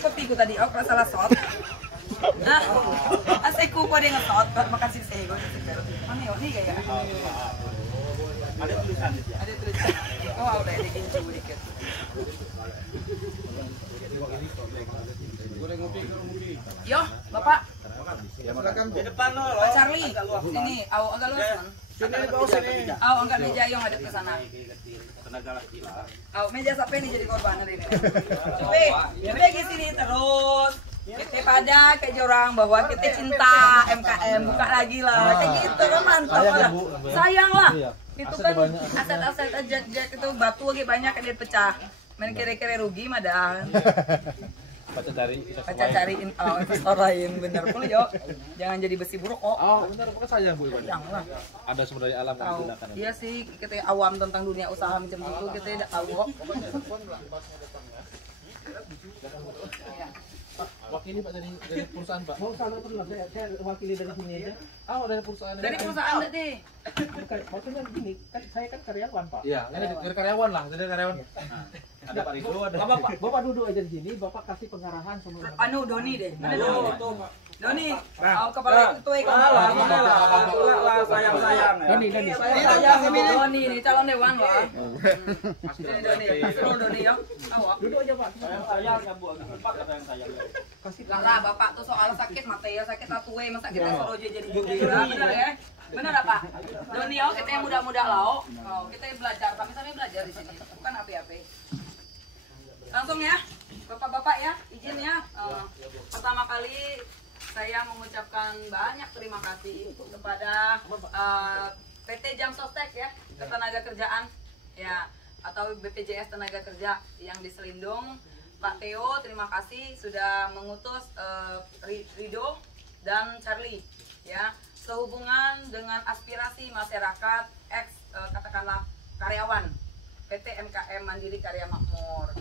kopiku tadi, oh kalau salah shot. Nah, aseku kok dia nge-shot, makasih saya gue. Mana ya, ini kayak Ada tulisan di sini. ada tulisan. Oh, udah ada kincu dikit. Yo, Bapak. Ya silakan di depan loh. Pak Charlie, sini, agak luas kan? Sini di bawah sini. Angkat meja yang ada ke sana. Tenaga laki lah. Meja sampai nih jadi korban hari ini. Coba, coba di sini terus. Kita pada kayak orang bahwa kita cinta MKM, buka lagi lah. Kayak gitu kan mantap lah. Sayang lah. Itu kan aset-aset aja itu batu lagi banyak yang pecah. Main kira-kira rugi mah dah. Baca cariin investor lain bener pun yo. Jangan jadi besi buruk kok. Oh, benar, pokoknya sayang Bu. Sayang lah. Ada sumber daya alam yang Tahu. digunakan. Iya sih, kita awam tentang dunia usaha macam itu kita tidak tahu kok. Wakili Pak dari perusahaan Pak. Mau sana pernah saya wakili dari sini aja. Oh, dari perusahaan. Dari perusahaan tadi. Maksudnya begini, kan saya kan karyawan Pak. Iya, ini dari karyawan lah, dari karyawan. Ada Pak Rido, ada. Bapak duduk aja di sini, Bapak kasih pengarahan semua. Anu Doni deh. Mana Doni? Doni. Kepala ketua sayang. Doni. Doni nih calon dewan lah. Doni. Kasih Doni ya. Awak. Duduk aja Pak. Sayang kan Bu, empat kata yang sayang. Kasih Lah Bapak tuh soal sakit mata ya sakit atuwe masa kita suruh jadi gembira bener ya? Bener apa? Doni kita yang muda-muda lau. Kita yang belajar, kami sambil belajar di sini. Bukan api-api. Langsung ya, Bapak-bapak ya, izin ya. Pertama kali saya mengucapkan banyak terima kasih kepada PT Jam Sostek ya, Ketenagakerjaan ya, atau BPJS Tenaga Kerja yang di Selindung. Pak Theo, terima kasih sudah mengutus Rido dan Charlie ya, sehubungan dengan aspirasi masyarakat katakanlah karyawan PT MKM Mandiri Karya Makmur.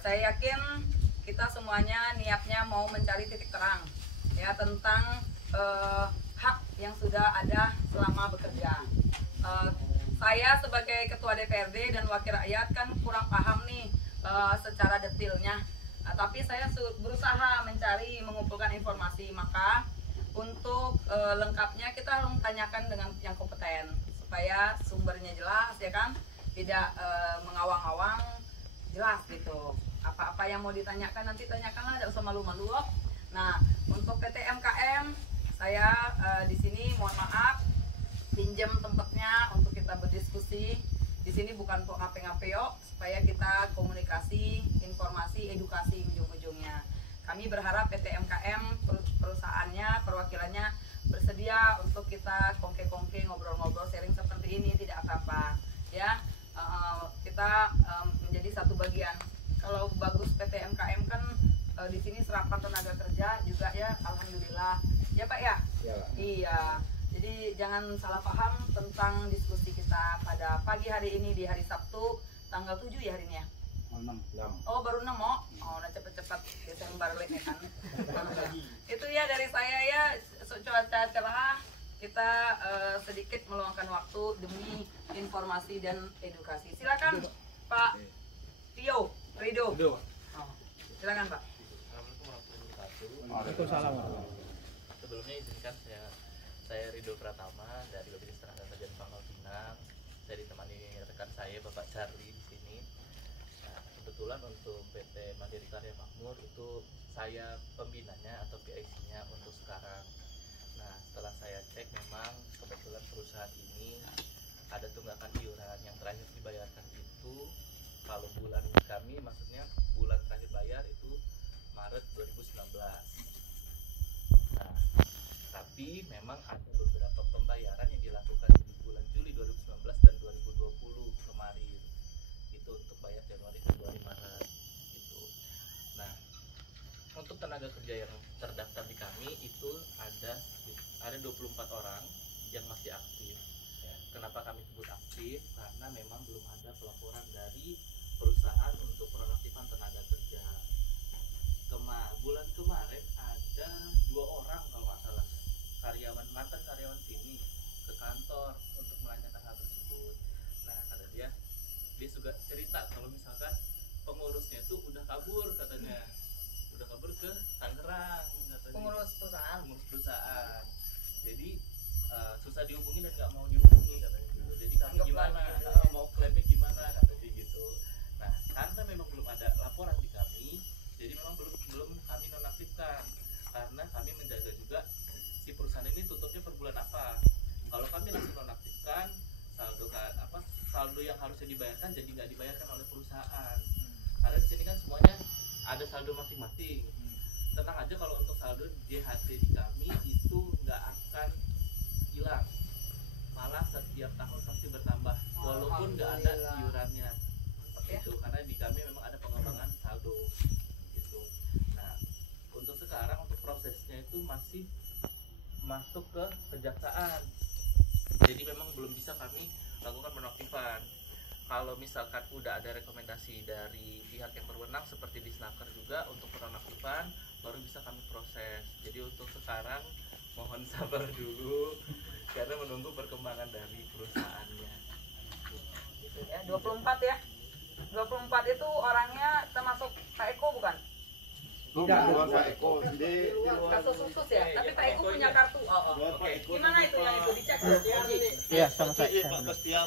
Saya yakin kita semuanya niatnya mau mencari titik terang ya tentang hak yang sudah ada selama bekerja. Saya sebagai ketua DPRD dan wakil rakyat kan kurang paham nih secara detailnya, tapi saya berusaha mencari mengumpulkan informasi. Maka untuk lengkapnya kita harus tanyakan dengan yang kompeten supaya sumbernya jelas ya kan, tidak mengawang-awang, jelas gitu. Apa-apa yang mau ditanyakan nanti tanyakanlah, tidak usah malu-malu. Nah, untuk PT MKM saya di sini mohon maaf pinjam tempatnya untuk kita berdiskusi. Di sini bukan untuk ngape-ngape yo, supaya kita komunikasi, informasi, edukasi ujung-ujungnya. Kami berharap PT MKM perusahaannya, perwakilannya bersedia untuk kita kongke-kongke, ngobrol-ngobrol, sharing seperti ini, tidak apa-apa ya. Kita menjadi satu bagian. Kalau bagus PT MKM kan di sini serapan tenaga kerja juga ya, alhamdulillah ya Pak ya. Iya. Jadi jangan salah paham tentang diskusi kita pada pagi hari ini di hari Sabtu tanggal 7 ya hari ini ya. 6. Oh baru 6 oh udah cepet-cepet Desember lagi kan. Itu ya dari saya ya, cuaca cerah, kita sedikit meluangkan waktu demi informasi dan edukasi. Silakan Pak Tio Rido. Oh, silakan Pak. Waalaikumsalam. Sebelumnya izinkan saya Rido Pratama dari BPJS Tenaga Kerja Pangkal Pinang. Saya ditemani rekan saya Bapak Charlie di sini. Nah, kebetulan untuk PT Mandiri Karya Makmur itu saya pembinanya atau PIC-nya untuk sekarang. Nah, setelah saya cek memang kebetulan perusahaan ini ada tunggakan iuran yang terakhir dibayarkan itu kalau bulan kami maksudnya bulan terakhir bayar itu Maret 2019. Nah, tapi memang ada beberapa pembayaran yang dilakukan di bulan Juli 2019 dan 2020 kemarin itu untuk bayar Januari, Februari, Maret gitu. Nah, untuk tenaga kerja yang terdaftar di kami itu ada 24 orang yang masih aktif ya. Kenapa kami sebut aktif? Karena memang belum ada pelaporan dari perusahaan untuk penonaktifan tenaga kerja. Bulan kemarin ada 2 orang kalau nggak salah mantan karyawan sini ke kantor untuk menanyakan hal tersebut. Nah kata dia juga cerita kalau misalkan pengurusnya tuh udah kabur katanya, udah susah dihubungi dan nggak mau dihubungi katanya gitu. Jadi kami gimana, mau klaimnya gimana katanya gitu. Nah karena memang belum ada laporan di kami, jadi memang belum kami nonaktifkan, karena kami menjaga juga si perusahaan ini tutupnya per bulan apa. Kalau kami langsung nonaktifkan, saldo yang harusnya dibayarkan jadi nggak dibayarkan oleh perusahaan. Karena di sini kan semuanya ada saldo masing-masing. Tenang aja kalau untuk saldo JHT di kami itu nggak akan hilang, malah setiap tahun pasti bertambah walaupun nggak ada iurannya gitu, karena di kami memang ada pengembangan saldo gitu. Nah untuk sekarang untuk prosesnya itu masih masuk ke kejaksaan, jadi memang belum bisa kami lakukan penonaktifan. Kalau misalkan udah ada rekomendasi dari pihak yang berwenang seperti di Snaker juga untuk penonaktifan, baru bisa kami proses. Jadi untuk sekarang mohon sabar dulu karena menunggu perkembangan dari perusahaannya. Gitu ya, 24 ya. 24 itu orangnya termasuk Pak Eko bukan? Bukan Pak Eko, di Kasus khusus ya, tapi Pak Eko punya kartu. Gimana itu yang itu dicek? Iya, sama saya.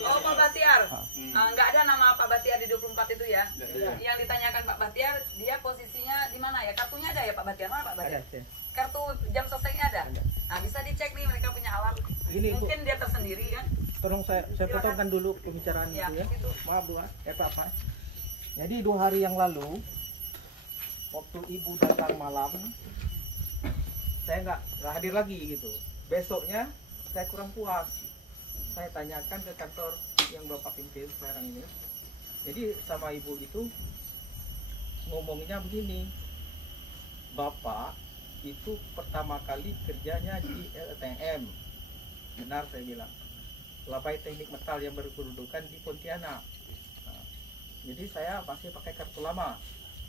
Oh, Pak Batiar. Nggak ada nama Pak Batiar di 24 itu ya. Yang ditanyakan Pak Batiar, dia posisinya di mana ya? Kartunya ada ya Pak Batiar? Mana Pak Batiar? Kartu jam sosteknya ada. Nah, bisa dicek nih, mereka punya alat. Ini, Bu. Mungkin dia tersendiri kan? Tolong saya potongkan dulu pembicaraan Ya, itu ya. itu. Maaf Bu, Pak. Jadi 2 hari yang lalu, waktu ibu datang malam, saya nggak hadir lagi gitu. Besoknya saya kurang puas. Saya tanyakan ke kantor yang Bapak pimpin sekarang ini. Jadi sama ibu itu ngomongnya begini, Bapak itu pertama kali kerjanya di LTM. Benar saya bilang. Lapai Teknik Metal yang berkedudukan di Pontianak. Nah, jadi saya masih pakai kartu lama,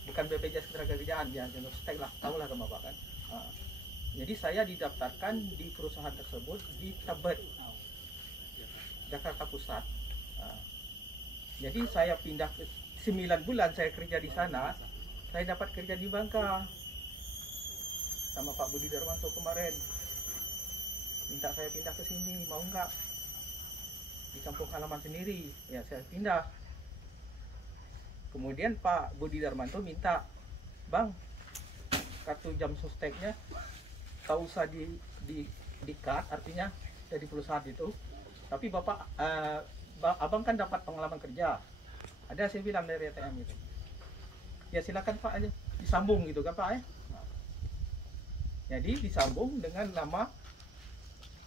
bukan BPJS Ketenagakerjaan ya, jenis stek lah, tahu lah ke Bapak kan. Nah, jadi saya didaftarkan di perusahaan tersebut di Tebet, Jakarta Pusat. Nah, jadi saya pindah ke 9 bulan saya kerja di sana, saya dapat kerja di Bangka sama Pak Budi Darmanto kemarin. Minta saya pindah ke sini, mau nggak? Di kampung halaman sendiri, ya saya pindah. Kemudian Pak Budi Darmanto minta, Bang, kartu jam sosteknya tak usah di cut, artinya dari perusahaan itu. Tapi Bapak, Abang kan dapat pengalaman kerja. Ada saya bilang dari ATM itu. Ya silakan Pak aja, disambung gitu kan Pak ya. Jadi disambung dengan nama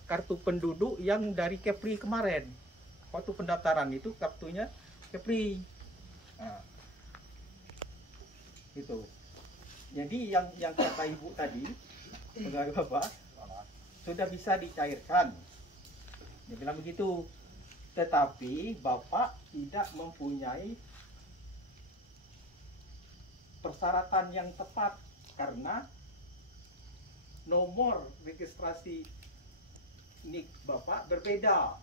kartu penduduk yang dari Kepri kemarin. Waktu pendaftaran itu kartunya Kepri. Nah, itu. Jadi yang kata ibu tadi, pegawai Bapak, sudah bisa dicairkan. Dia bilang begitu. Tetapi Bapak tidak mempunyai persyaratan yang tepat karena nomor registrasi NIK Bapak berbeda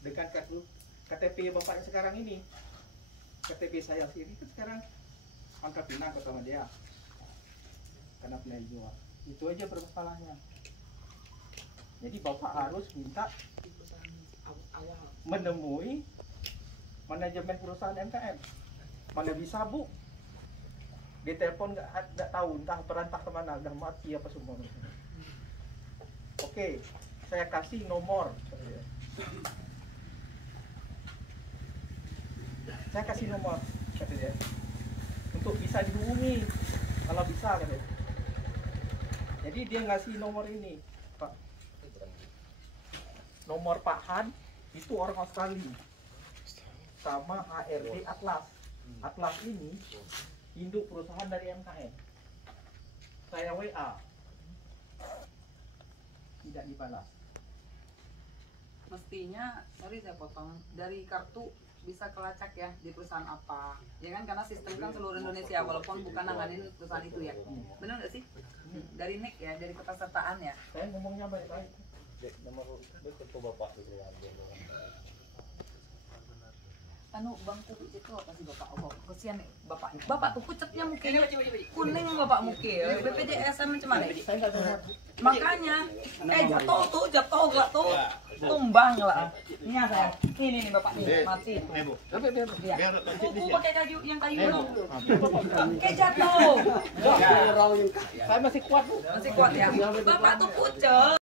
dengan kartu KTP Bapak yang sekarang ini. KTP saya sendiri kan sekarang Pangkal Pinang ketemu dia karena pindah jual. Itu aja permasalahannya. Jadi Bapak harus minta menemui manajemen perusahaan MKM. Mana bisa Bu? Di telepon nggak tahu entah perantah kemana, udah mati apa semua. Oke, saya kasih nomor. Saya kasih nomor, kata dia, untuk bisa dihubungi, kalau bisa, kata dia. Jadi dia ngasih nomor ini, Pak. Nomor Pak Han itu orang Australia, sama HRD Atlas. Atlas ini induk perusahaan dari MKM. Saya WA, tidak dibalas. Mestinya, sorry saya potong, dari kartu bisa kelacak ya di perusahaan apa, ya kan, karena sistem kan seluruh Indonesia walaupun bukan nanganin perusahaan itu ya, benar nggak sih? Dari NIK ya, dari kepesertaan ya. Saya ngomongnya baik-baik. nomor itu Bapak gitu ya. anu bangku itu apa sih bapak? Oh, kesian bapak. Bapak tuh pucetnya mungkin kuning bapak mungkin. BPJS macam mana? Makanya, jatuh gak tuh tumbang lah. Ini saya. Ini nih bapak nih mati. Biar Kuku pakai kayu yang kayu itu. Kayak jatuh. Saya masih kuat, Bu. Masih kuat ya. Bapak tuh pucet.